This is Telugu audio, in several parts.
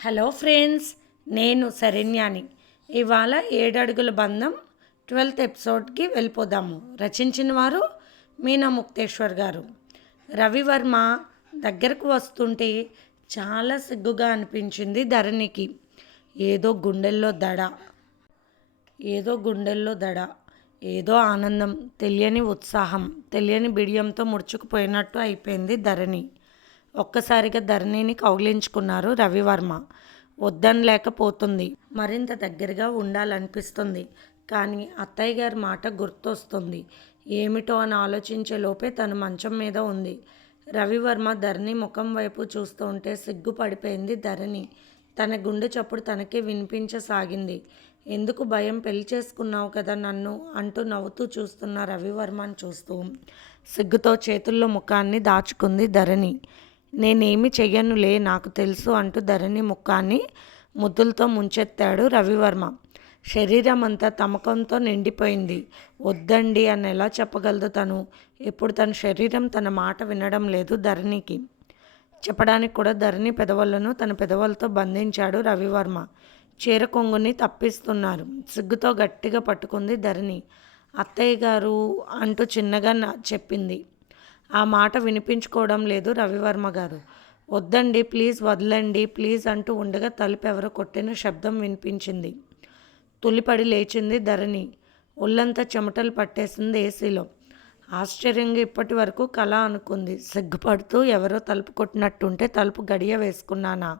హలో ఫ్రెండ్స్ నేను శరణ్యాని. ఇవాళ ఏడడుగుల బంధం ట్వెల్త్ ఎపిసోడ్కి వెళ్ళిపోదాము. రచించిన వారు మీనా ముక్తేశ్వర్ గారు. రవివర్మ దగ్గరకు వస్తుంటే చాలా సిగ్గుగా అనిపించింది ధరణికి. ఏదో గుండెల్లో దడ ఏదో గుండెల్లో దడ ఏదో ఆనందం తెలియని ఉత్సాహం తెలియని బిడియంతో ముడుచుకుపోయినట్టు అయిపోయింది ధరణి. ఒక్కసారిగా ధరణిని కౌగిలించుకున్నారు రవివర్మ. వద్దని లేకపోతుంది మరింత దగ్గరగా ఉండాలనిపిస్తుంది. కానీ అత్తయ్య గారి మాట గుర్తొస్తుంది. ఏమిటో అని ఆలోచించే లోపే తను మంచం మీద ఉంది. రవివర్మ ధరణి ముఖం వైపు చూస్తూ ఉంటే సిగ్గుపడిపోయింది ధరణి. తన గుండె చప్పుడు తనకే వినిపించసాగింది. ఎందుకు భయం పెళ్ళి చేసుకున్నావు కదా నన్ను అంటూ నవ్వుతూ చూస్తున్న రవివర్మని చూస్తూ సిగ్గుతో చేతుల్లో ముఖాన్ని దాచుకుంది ధరణి. నేనేమి చెయ్యనులే నాకు తెలుసు అంటూ ధరణి ముఖాన్ని ముద్దులతో ముంచెత్తాడు రవివర్మ. శరీరం అంతా తమకంతో నిండిపోయింది. వద్దండి అని ఎలా చెప్పగలదు తను. ఇప్పుడు తన శరీరం తన మాట వినడం లేదు ధరణికి. చెప్పడానికి కూడా ధరణి పెదవులను తన పెదవులతో బంధించాడు రవివర్మ. చీర కొంగుని తప్పిస్తున్నారు. సిగ్గుతో గట్టిగా పట్టుకుంది ధరణి. అత్తయ్య గారు అంటూ చిన్నగా నా- చెప్పింది. ఆ మాట వినిపించుకోవడం లేదు రవివర్మ గారు. వద్దండి ప్లీజ్ వదలండి ప్లీజ్ అంటూ ఉండగా తలుపు ఎవరో కొట్టిన శబ్దం వినిపించింది. తులిపడి లేచింది ధరణి. ఒళ్ళంతా చెమటలు పట్టేసింది ఏసీలో. ఆశ్చర్యంగా ఇప్పటి వరకు కళ అనుకుంది. సిగ్గుపడుతూ ఎవరో తలుపు కొట్టినట్టుంటే తలుపు గడియ వేసుకున్నానా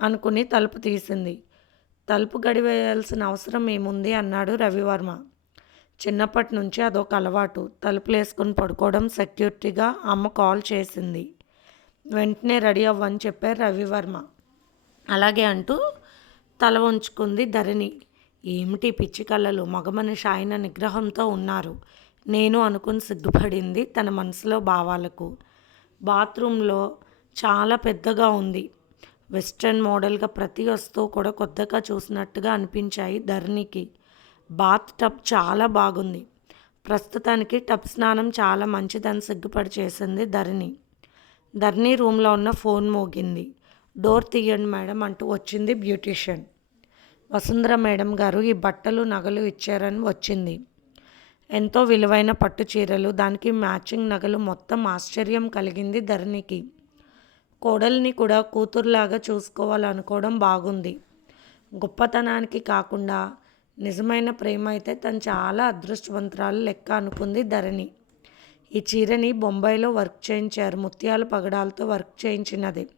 అనుకుని తలుపు తీసింది. తలుపు గడివేయాల్సిన అవసరం ఏముంది అన్నాడు రవివర్మ. చిన్నప్పటి నుంచి అదొక అలవాటు. తలుపులు వేసుకుని పడుకోవడం సెక్యూరిటీగా అమ్మ కాల్ చేసింది. వెంటనే రెడీ అవ్వని చెప్పారు రవివర్మ. అలాగే అంటూ తల ఉంచుకుంది ధరణి. ఏమిటి పిచ్చి కళ్ళలు మగ మనిషి ఆయన నిగ్రహంతో ఉన్నారు. నేను అనుకుని సిగ్గుపడింది తన మనసులో భావాలకు. బాత్రూంలో చాలా పెద్దగా ఉంది. వెస్ట్రన్ మోడల్గా ప్రతి వస్తువు కూడా కొత్తగా చూసినట్టుగా అనిపించాయి ధరణికి. బాత్ టబ్ చాలా బాగుంది. ప్రస్తుతానికి టబ్ స్నానం చాలా మంచిదని సిగ్గుపడి చేసింది ధరణి. ధరణి రూమ్లో ఉన్న ఫోన్ మోగింది. డోర్ తీయండి మేడం అంటూ వచ్చింది బ్యూటీషియన్. వసుంధర మేడం గారు ఈ బట్టలు నగలు ఇచ్చారని వచ్చింది. ఎంతో విలువైన పట్టు చీరలు దానికి మ్యాచింగ్ నగలు మొత్తం ఆశ్చర్యం కలిగింది ధరణికి. కోడల్ని కూడా కూతురులాగా చూసుకోవాలనుకోవడం బాగుంది. గొప్పతనానికి కాకుండా నిజమైన ప్రేమ అయితే తను చాలా అదృష్టవంతురాలు లెక్క అనుకుంది ధరణి. ఈ చీరని బొంబాయిలో వర్క్ చేయించారు. ముత్యాల పగడాలతో వర్క్ చేయించినది.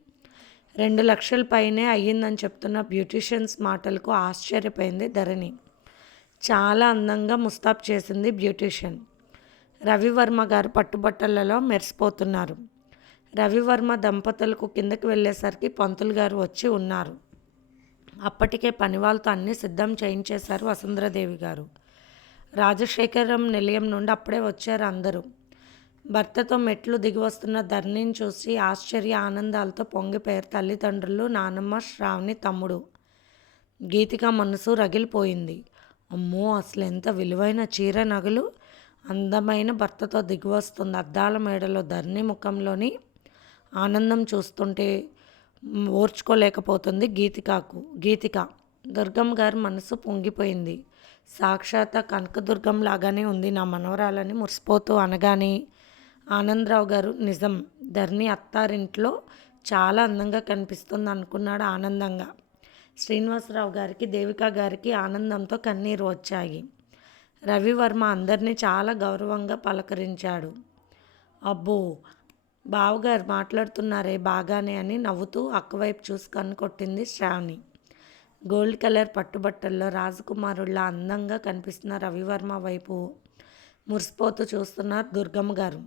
రెండు లక్షల పైనే అయ్యిందని చెప్తున్న బ్యూటీషియన్స్ మాటలకు ఆశ్చర్యపోయింది ధరణి. చాలా అందంగా ముస్తాబ్ చేసింది బ్యూటీషియన్. రవివర్మ గారు పట్టుబట్టలలో మెరిసిపోతున్నారు. రవివర్మ దంపతులకు కిందకి వెళ్ళేసరికి పంతులు గారు వచ్చి ఉన్నారు. అప్పటికే పని వాళ్ళతో అన్నీ సిద్ధం చేయించేశారు వసుంధరదేవి గారు. రాజశేఖరం నిలయం నుండి అప్పుడే వచ్చారు అందరూ. భర్తతో మెట్లు దిగి వస్తున్న ధరణిని చూసి ఆశ్చర్య ఆనందాలతో పొంగిపోయారు తల్లిదండ్రులు నానమ్మ శ్రావణి తమ్ముడు. గీతిక మనసు రగిలిపోయింది. అమ్మో అసలు ఎంత విలువైన చీర నగలు? అందమైన భర్తతో దిగి వస్తుంది అద్దాల మేడలో ధరణి ముఖంలోని ఆనందం చూస్తుంటే ఓర్చుకోలేకపోతుంది గీతికాకు గీతిక. దుర్గం గారి మనసు పొంగిపోయింది. సాక్షాత్ కనకదుర్గం లాగానే ఉంది నా మనవరాలని మురిసిపోతూ అనగానే ఆనందరావు గారు నిజం. ధర్ని అత్తారింట్లో చాలా అందంగా కనిపిస్తుంది అనుకున్నాడు ఆనందంగా. శ్రీనివాసరావు గారికి దేవిక గారికి ఆనందంతో కన్నీరు వచ్చాయి. రవివర్మ అందరినీ చాలా గౌరవంగా పలకరించాడు. అబ్బో బావగారు మాట్లాడుతున్నారే బాగానే అని నవ్వుతూ అక్కవైపు చూసి కన్ను కొట్టింది శ్రావణి. గోల్డ్ కలర్ పట్టుబట్టల్లో రాజకుమారుళ్ళ అందంగా కనిపిస్తున్న రవివర్మ వైపు మురిసిపోతూ చూస్తున్నారు దుర్గమ్మ గారు.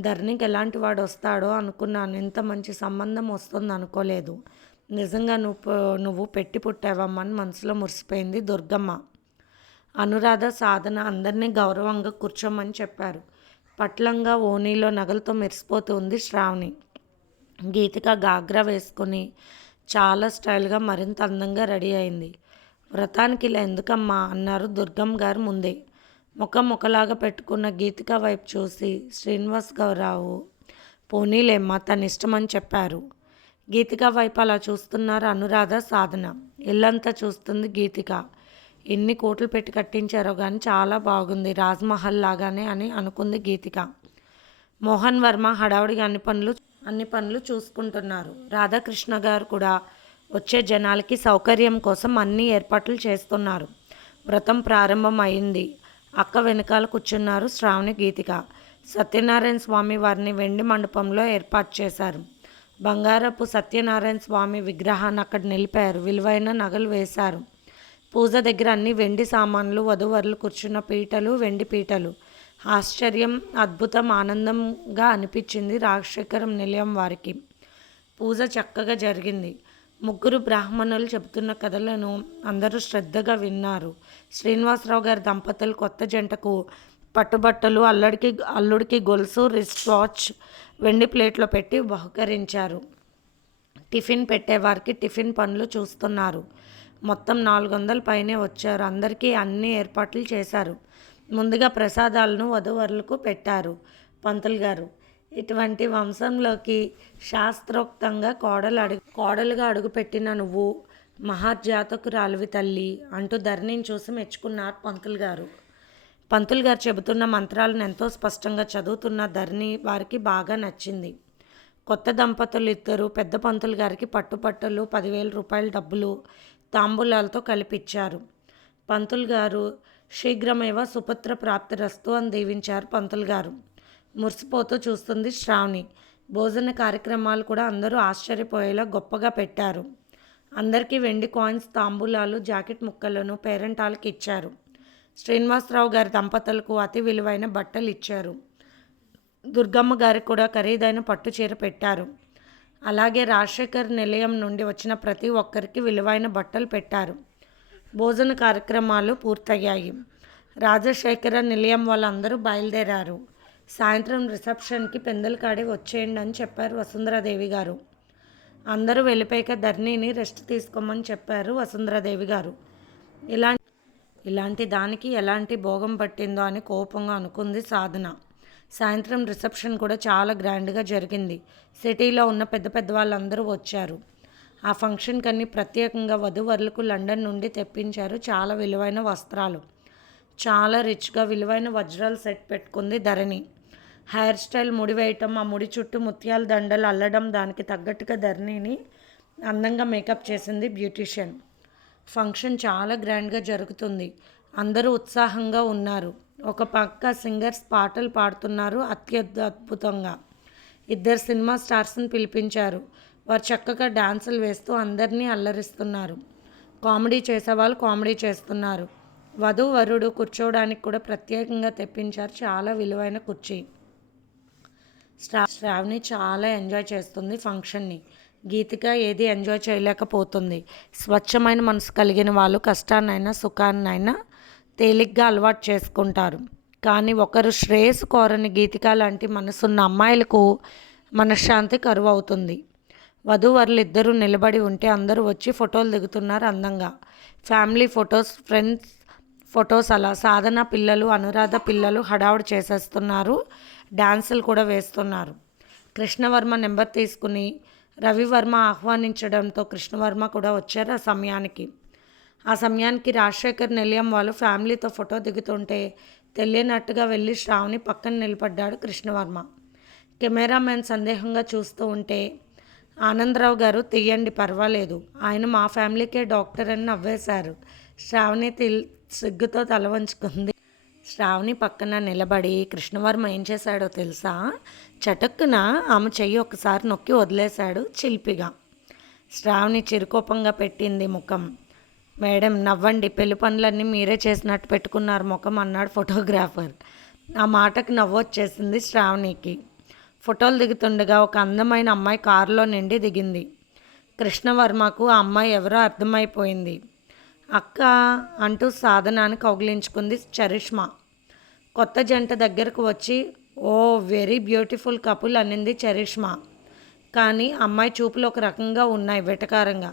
ధరణికి ఎలాంటి వాడు వస్తాడో అనుకున్నాను. ఇంత మంచి సంబంధం వస్తుంది అనుకోలేదు. నిజంగా నువ్వు నువ్వు పెట్టి పుట్టావమ్మని మనసులో మురిసిపోయింది దుర్గమ్మ. అనురాధ సాధన అందరినీ గౌరవంగా కూర్చోమని చెప్పారు. పట్లంగా ఓణీలో నగలతో మెరిసిపోతూ ఉంది శ్రావణి. గీతిక గాగ్రా వేసుకొని చాలా స్టైల్గా మరింత అందంగా రెడీ అయింది. వ్రతానికి ఇలా ఎందుకమ్మా? అన్నారు దుర్గం గారు ముందే. ముఖం ముఖలాగా పెట్టుకున్న గీతిక వైపు చూసి శ్రీనివాస్ గౌరావు పోనీలేమ్మా తన ఇష్టమని చెప్పారు. గీతిక వైపు అలా చూస్తున్నారు అనురాధ సాధన. ఇల్లంతా చూస్తుంది గీతిక. ఎన్ని కోట్లు పెట్టి కట్టించారో కానీ చాలా బాగుంది. రాజ్మహల్ లాగానే అని అనుకుంది గీతిక. మోహన్ వర్మ హడావుడిగా అన్ని పనులు అన్ని పనులు చూసుకుంటున్నారు. రాధాకృష్ణ గారు కూడా వచ్చే జనాలకి సౌకర్యం కోసం అన్ని ఏర్పాట్లు చేస్తున్నారు. వ్రతం ప్రారంభం అయింది అక్క వెనకాల కూర్చున్నారు శ్రావణి గీతిక. సత్యనారాయణ స్వామి వారిని వెండి మండపంలో ఏర్పాటు చేశారు. బంగారపు సత్యనారాయణ స్వామి విగ్రహాన్ని అక్కడ నిలిపారు. విలువైన నగలు వేశారు. పూజ దగ్గర అన్ని వెండి సామాన్లు వధువరులు కూర్చున్న పీటలు వెండి పీటలు. ఆశ్చర్యం అద్భుతం ఆనందంగా అనిపించింది రాజశేఖరం నిలయం వారికి. పూజ చక్కగా జరిగింది. ముగ్గురు బ్రాహ్మణులు చెబుతున్న కథలను అందరూ శ్రద్ధగా విన్నారు. శ్రీనివాసరావు గారి దంపతులు కొత్త జంటకు పట్టుబట్టలు అల్లడికి అల్లుడికి గొలుసు రిస్ట్ వాచ్ వెండి ప్లేట్లో పెట్టి బహుకరించారు. టిఫిన్ పెట్టేవారికి టిఫిన్ పనులు చూస్తున్నారు. మొత్తం నాలుగు వందల పైనే వచ్చారు. అందరికీ అన్ని ఏర్పాట్లు చేశారు. ముందుగా ప్రసాదాలను వధువరులకు పెట్టారు పంతులు గారు. ఇటువంటి వంశంలోకి శాస్త్రోక్తంగా కోడలు అడుగు కోడలుగా అడుగుపెట్టిన నువ్వు మహాజాతకురాలివి తల్లి అంటూ ధరణిని చూసి మెచ్చుకున్నారు పంతులు గారు. పంతులు గారు చెబుతున్న మంత్రాలను ఎంతో స్పష్టంగా చదువుతున్న ధరణి వారికి బాగా నచ్చింది. కొత్త దంపతులు ఇద్దరు పెద్ద పంతులు గారికి పట్టుపట్టలు పదివేల రూపాయల డబ్బులు తాంబూలాలతో కలిపిచ్చారు పంతులు గారు శీఘ్రమేవ సుపుత్ర ప్రాప్తిరస్తు అని దీవించారు పంతులు గారు. మురిసిపోతూ చూస్తుంది శ్రావణి. భోజన కార్యక్రమాలు కూడా అందరూ ఆశ్చర్యపోయేలా గొప్పగా పెట్టారు. అందరికీ వెండి కాయిన్స్ తాంబూలాలు జాకెట్ ముక్కలను పేరెంటాలకి ఇచ్చారు. శ్రీనివాసరావు గారి దంపతులకు అతి విలువైన బట్టలు ఇచ్చారు దుర్గమ్మ గారికి కూడా ఖరీదైన పట్టు చీర పెట్టారు. అలాగే రాజశేఖర్ నిలయం నుండి వచ్చిన ప్రతి ఒక్కరికి విలువైన బట్టలు పెట్టారు. భోజన కార్యక్రమాలు పూర్తయ్యాయి. రాజశేఖర నిలయం వాళ్ళందరూ బయలుదేరారు. సాయంత్రం రిసెప్షన్కి పెందలకాడి వచ్చేయండి అని చెప్పారు వసుంధరాదేవి గారు. అందరూ వెళ్ళిపోయాక ధర్నీని రెస్ట్ తీసుకోమని చెప్పారు వసుంధరాదేవి గారు. ఇలా ఇలాంటి దానికి ఎలాంటి భోగం పట్టిందో అని కోపంగా అనుకుంది సాధన. సాయంత్రం రిసెప్షన్ కూడా చాలా గ్రాండ్గా జరిగింది. సిటీలో ఉన్న పెద్ద పెద్ద వాళ్ళందరూ వచ్చారు. ఆ ఫంక్షన్ కన్ని ప్రత్యేకంగా వధువరులకు లండన్ నుండి తెప్పించారు. చాలా విలువైన వస్త్రాలు. చాలా రిచ్గా విలువైన వజ్రాలు సెట్ పెట్టుకుంది ధరణి. హెయిర్ స్టైల్ ముడి వేయటం ఆ ముడి చుట్టూ ముత్యాల దండలు అల్లడం దానికి తగ్గట్టుగా ధరణిని అందంగా మేకప్ చేసింది బ్యూటీషియన్. ఫంక్షన్ చాలా గ్రాండ్గా జరుగుతుంది. అందరూ ఉత్సాహంగా ఉన్నారు. ఒక పక్క సింగర్స్ పాటలు పాడుతున్నారు అత్యద్భుతంగా ఇద్దరు సినిమా స్టార్స్ని పిలిపించారు. వారు చక్కగా డాన్సులు వేస్తూ అందరినీ అల్లరిస్తున్నారు. కామెడీ చేసేవాళ్ళు కామెడీ చేస్తున్నారు. వధు వరుడు కూర్చోవడానికి కూడా ప్రత్యేకంగా తెప్పించారు. చాలా విలువైన కుర్చీ. శ్రా శ్రావణి చాలా ఎంజాయ్ చేస్తుంది ఫంక్షన్ని. గీతిక ఏది ఎంజాయ్ చేయలేకపోతుంది. స్వచ్ఛమైన మనసు కలిగిన వాళ్ళు కష్టాన్నైనా సుఖాన్నైనా తేలిగ్గా అలవాటు చేసుకుంటారు. కానీ ఒకరు శ్రేయస్సు కోరని గీతిక లాంటి మనసున్న అమ్మాయిలకు మనశ్శాంతి కరువు అవుతుంది వధూవరులు ఇద్దరు నిలబడి ఉంటే అందరూ వచ్చి ఫోటోలు దిగుతున్నారు అందంగా. ఫ్యామిలీ ఫొటోస్ ఫ్రెండ్స్ ఫొటోస్ అలా సాధన పిల్లలు అనురాధ పిల్లలు హడావుడి చేసేస్తున్నారు. డ్యాన్సులు కూడా వేస్తున్నారు. కృష్ణవర్మ నెంబర్ తీసుకుని రవివర్మ ఆహ్వానించడంతో కృష్ణవర్మ కూడా వచ్చారు ఆ సమయానికి. ఆ సమయానికి రాజశేఖర్ నిలయం వాళ్ళు ఫ్యామిలీతో ఫోటో దిగుతుంటే తెలియనట్టుగా వెళ్ళి శ్రావణి పక్కన నిలబడ్డాడు కృష్ణవర్మ. కెమెరామెన్ సందేహంగా చూస్తూ ఉంటే ఆనందరావు గారు తీయండి పర్వాలేదు. ఆయన మా ఫ్యామిలీకే డాక్టర్ అని నవ్వేశారు. శ్రావణి తిల్ సిగ్గుతో తల వంచుకుంది. శ్రావణి పక్కన నిలబడి కృష్ణవర్మ ఏం చేశాడో తెలుసా? చటక్కున ఆమె చెయ్యి ఒకసారి నొక్కి వదిలేశాడు చిలిపిగా. శ్రావణి చిరుకోపంగా పెట్టింది ముఖం. మేడం నవ్వండి. పెళ్ళి పనులన్నీ మీరే చేసినట్టు పెట్టుకున్నారు ముఖం అన్నాడు ఫోటోగ్రాఫర్. ఆ మాటకు నవ్వొచ్చేసింది శ్రావణికి. ఫోటోలు దిగుతుండగా ఒక అందమైన అమ్మాయి కారులో నిండి దిగింది. కృష్ణవర్మకు ఆ అమ్మాయి ఎవరో అర్థమైపోయింది. అక్క అంటూ సాధనాన్ని కౌగిలించుకుంది చరిష్మా. కొత్త జంట దగ్గరకు వచ్చి ఓ వెరీ బ్యూటిఫుల్ కపుల్ అనింది చరిష్మా. కానీ అమ్మాయి చూపులు ఒక రకంగా ఉన్నాయి వెటకారంగా.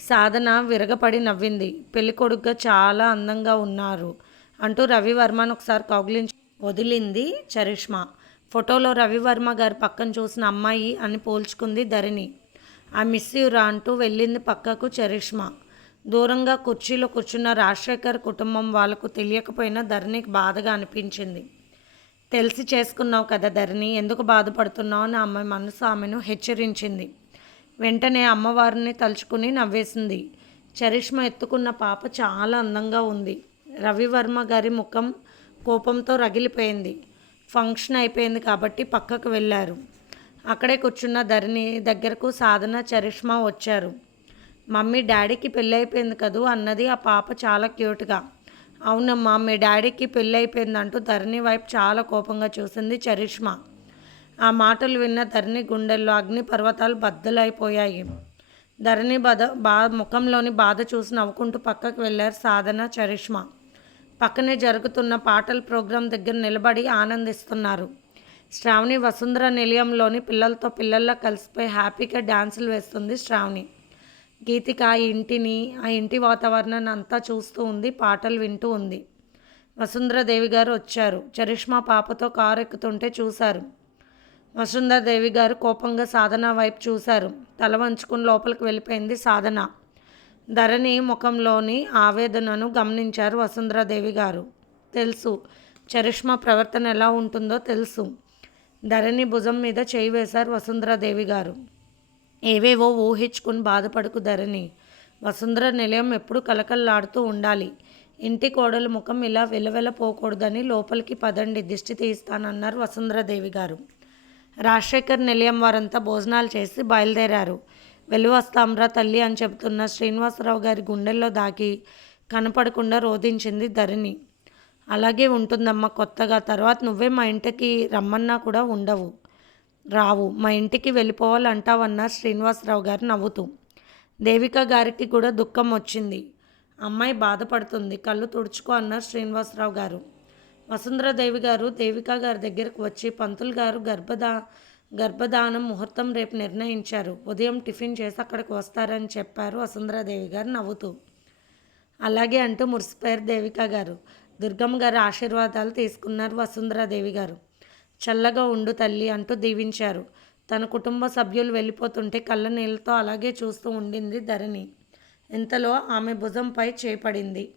సాధన విరగపడి నవ్వింది. పెళ్ళికొడుగ్గా చాలా అందంగా ఉన్నారు అంటూ రవివర్మను ఒకసారి కౌగిలించి వదిలింది చరిష్మా. ఫోటోలో రవివర్మ గారి పక్కన చూసిన అమ్మాయి అని పోల్చుకుంది ధరణి. ఆ మిస్ రా అంటూ వెళ్ళింది పక్కకు చరిష్మా. దూరంగా కుర్చీలో కూర్చున్న రాజశేఖర్ కుటుంబం వాళ్ళకు తెలియకపోయినా ధరణికి బాధగా అనిపించింది. తెలిసి చేసుకున్నావు కదా ధరణి ఎందుకు బాధపడుతున్నావు? అని అమ్మాయి మనసు ఆమెను హెచ్చరించింది. వెంటనే అమ్మవారిని తలుచుకుని నవ్వేసింది. చరిష్మ ఎత్తుకున్న పాప చాలా అందంగా ఉంది. రవివర్మ గారి ముఖం కోపంతో రగిలిపోయింది. ఫంక్షన్ అయిపోయింది కాబట్టి పక్కకు వెళ్ళారు. అక్కడే కూర్చున్న ధరణి దగ్గరకు సాధన చరిష్మా వచ్చారు. మమ్మీ డాడీకి పెళ్ళి అయిపోయింది కదూ అన్నది ఆ పాప చాలా క్యూట్గా. అవునమ్మా మీ డాడీకి పెళ్ళి అయిపోయిందంటూ ధరణి వైపు చాలా కోపంగా చూసింది చరిష్మా. ఆ మాటలు విన్న ధరణి గుండెల్లో అగ్ని పర్వతాలు బద్దలైపోయాయి. ధరణి బాధ బా ముఖంలోని బాధ చూసి నవ్వుకుంటూ పక్కకు వెళ్ళారు సాధన చరిష్మా. పక్కనే జరుగుతున్న పాటల ప్రోగ్రాం దగ్గర నిలబడి ఆనందిస్తున్నారు. శ్రావణి వసుంధర నిలయంలోని పిల్లలతో పిల్లల్లా కలిసిపోయి హ్యాపీగా డ్యాన్సులు వేస్తుంది శ్రావణి. గీతిక ఆ ఇంటిని ఆ ఇంటి వాతావరణాన్ని అంతా చూస్తూ ఉంది పాటలు వింటూ ఉంది. వసుంధరాదేవి గారు వచ్చారు. చరిష్మా పాపతో కారు ఎక్కుతుంటే చూశారు. వసుంధరదేవి గారు కోపంగా సాధన వైపు చూశారు. తల వంచుకుని లోపలికి వెళ్ళిపోయింది సాధన. ధరణి ముఖంలోని ఆవేదనను గమనించారు వసుంధరాదేవి గారు. తెలుసు. చరిష్మా ప్రవర్తన ఎలా ఉంటుందో తెలుసు. ధరణి భుజం మీద చేయి వేశారు వసుంధరాదేవి గారు. ఏవేవో ఊహించుకుని బాధపడుకు ధరణి. వసుంధర నిలయం ఎప్పుడు కలకల్లాడుతూ ఉండాలి. ఇంటి కోడల ముఖం ఇలా వెలవెలపోకూడదని లోపలికి పదండి దిష్టి తీస్తానన్నారు వసుంధరాదేవి గారు. రాజశేఖర్ నిలయం వారంతా భోజనాలు చేసి బయలుదేరారు. వెలువస్తాంరా తల్లి అని చెబుతున్న శ్రీనివాసరావు గారి గుండెల్లో దాకి కనపడకుండా రోధించింది ధరణి. అలాగే ఉంటుందమ్మా కొత్తగా తర్వాత నువ్వే మా ఇంటికి రమ్మన్నా కూడా ఉండవు. రావు మా ఇంటికి వెళ్ళిపోవాలంటావన్నారు శ్రీనివాసరావు గారు నవ్వుతూ. దేవిక గారికి కూడా దుఃఖం వచ్చింది. అమ్మాయి బాధపడుతుంది. కళ్ళు తుడుచుకో అన్నారు శ్రీనివాసరావు గారు. వసుంధరాదేవి గారు దేవికా గారి దగ్గరకు వచ్చి పంతులు గారు గర్భదా గర్భధానం ముహూర్తం రేపు నిర్ణయించారు. ఉదయం టిఫిన్ చేసి అక్కడికి వస్తారని చెప్పారు వసుంధరాదేవి గారు నవ్వుతూ. అలాగే అంటూ మురిసిపోయారు దేవిక గారు. దుర్గమ్మ గారి ఆశీర్వాదాలు తీసుకున్నారు వసుంధరాదేవి గారు. చల్లగా ఉండు తల్లి అంటూ దీవించారు. తన కుటుంబ సభ్యులు వెళ్ళిపోతుంటే కళ్ళ నీళ్ళతో అలాగే చూస్తూ ఉండింది ధరణి. ఇంతలో ఆమె భుజంపై చేపడింది.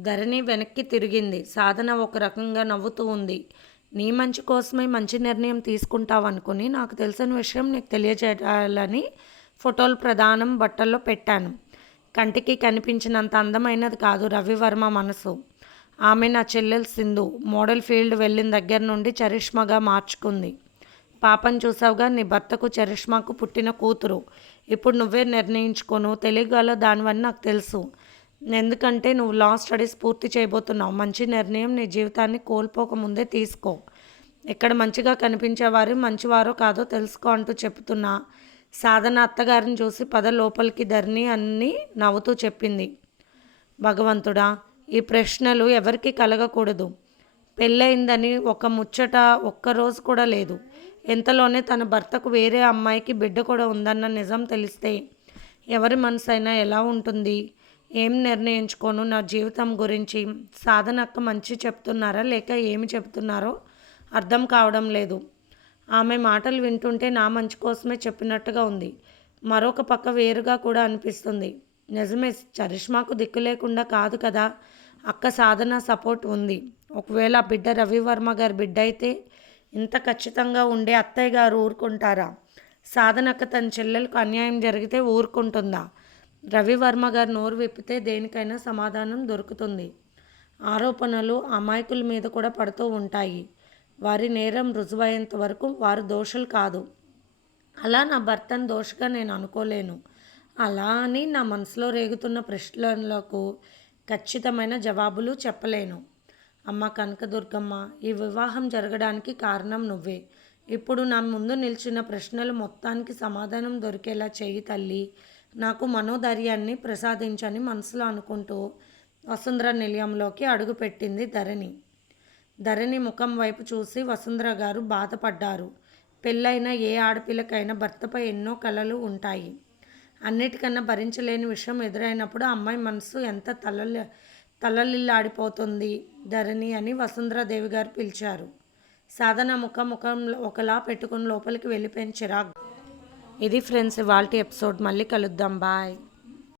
ధరణి వెనక్కి తిరిగింది. సాధన ఒక రకంగా నవ్వుతూ ఉంది. నీ మంచి కోసమే మంచి నిర్ణయం తీసుకుంటావనుకుని నాకు తెలిసిన విషయం నీకు తెలియజేయాలని ఫోటోలు ప్రధానం బట్టల్లో పెట్టాను. కంటికి కనిపించినంత అందమైనది కాదు రవివర్మ మనసు. ఆమె నా చెల్లెలు సింధు. మోడల్ ఫీల్డ్ వెళ్ళిన దగ్గర నుండి చరిష్మగా మార్చుకుంది. పాపం చూసావుగా నీ భర్తకు చరిష్మాకు పుట్టిన కూతురు. ఇప్పుడు నువ్వే నిర్ణయించుకోను. తెలియగల దానివల్ల నాకు తెలుసు. ఎందుకంటే నువ్వు లా స్టడీస్ పూర్తి చేయబోతున్నావు. మంచి నిర్ణయం నీ జీవితాన్ని కోల్పోకముందే తీసుకో. ఇక్కడ మంచిగా కనిపించేవారు మంచివారో కాదో తెలుసుకో అంటూ చెప్తున్నా. సాధన అత్తగారిని చూసి పద లోపలికి ధరణి అన్ని నవ్వుతూ చెప్పింది. భగవంతుడా ఈ ప్రశ్నలు ఎవరికి కలగకూడదు. పెళ్ళయిందని ఒక ముచ్చట ఒక్కరోజు కూడా లేదు. ఎంతలోనే తన భర్తకు వేరే అమ్మాయికి బిడ్డ కూడా ఉందన్న నిజం తెలిస్తే ఎవరి మనసు అయినా ఎలా ఉంటుంది? ఏం నిర్ణయించుకోను? నా జీవితం గురించి సాధనక్క మంచి చెప్తున్నారా? లేక ఏమి చెప్తున్నారో అర్థం కావడం లేదు. ఆమె మాటలు వింటుంటే నా మంచి కోసమే చెప్పినట్టుగా ఉంది. మరొక పక్క వేరుగా కూడా అనిపిస్తుంది. నిజమే చరిష్మాకు దిక్కు లేకుండా కాదు కదా. అక్క సాధన సపోర్ట్ ఉంది. ఒకవేళ ఆ బిడ్డ రవివర్మ గారి బిడ్డ అయితే ఇంత ఖచ్చితంగా ఉండే అత్తయ్య గారు ఊరుకుంటారా? సాధనక్క తన చెల్లెలకు అన్యాయం జరిగితే ఊరుకుంటుందా? రవివర్మ గారు నోరు విప్పితే దేనికైనా సమాధానం దొరుకుతుంది. ఆరోపణలు అమాయకుల మీద కూడా పడుతూ ఉంటాయి. వారి నేరం రుజువయ్యేంత వరకు వారు దోషులు కాదు. అలా నా భర్తను దోషగా నేను అనుకోలేను. అలా అని నా మనసులో రేగుతున్న ప్రశ్నలకు ఖచ్చితమైన జవాబులు చెప్పలేను. అమ్మ కనకదుర్గమ్మ ఈ వివాహం జరగడానికి కారణం నువ్వే. ఇప్పుడు నా ముందు నిలిచిన ప్రశ్నలు మొత్తానికి సమాధానం దొరికేలా చెయ్యి తల్లి. నాకు మనోధైర్యాన్ని ప్రసాదించని మనసులో అనుకుంటూ వసుంధర నిలయంలోకి అడుగుపెట్టింది ధరణి. ధరణి ముఖం వైపు చూసి వసుంధర గారు బాధపడ్డారు. పెళ్ళైన ఏ ఆడపిల్లకైనా భర్తపై ఎన్నో కలలు ఉంటాయి. అన్నిటికన్నా భరించలేని విషయం ఎదురైనప్పుడు అమ్మాయి మనసు ఎంత తలలి తలలిల్లాడిపోతుంది ధరణి అని వసుంధరాదేవి గారు పిలిచారు. సాధన ముఖం ముఖం ఒకలా పెట్టుకుని లోపలికి వెళ్ళిపోయిన చిరాగ్ ఇది ఫ్రెండ్స్ వాళ్ళ ఎపిసోడ్. మళ్ళీ కలుద్దాం. బాయ్.